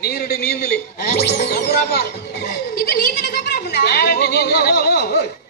நீருடு நீந்தலி சப்புராப்பா இது நீந்தலி சப்புராப்பா நீந்தலி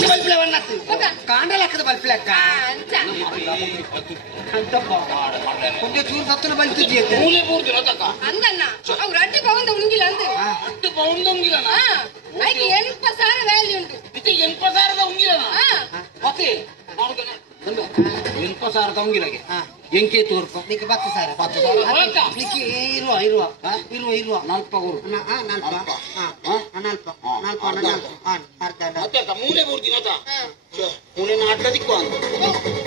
మంచి బల్పులు ఏమన్నట్టు కాండలు ఎక్కదు బల్పులు ఎక్క అంత కొంచెం చూడు సత్తున బల్పు తీయలే పూర్తి అందన్నా రెడ్డి బాగుంది ఉంది అంది రెడ్డి బాగుంది ఉంది అయితే ఎంత సార వేలు ఉంది ఇది ఎంత సార ఉంది ఎంత సార ఉంది ఎంకే తోర్ప నీకు పచ్చ సార పచ్చ నీకు ఇరవై ఇరవై ఇరవై ఇరవై నాలుగు నాలుగు muore, un'altra di qua.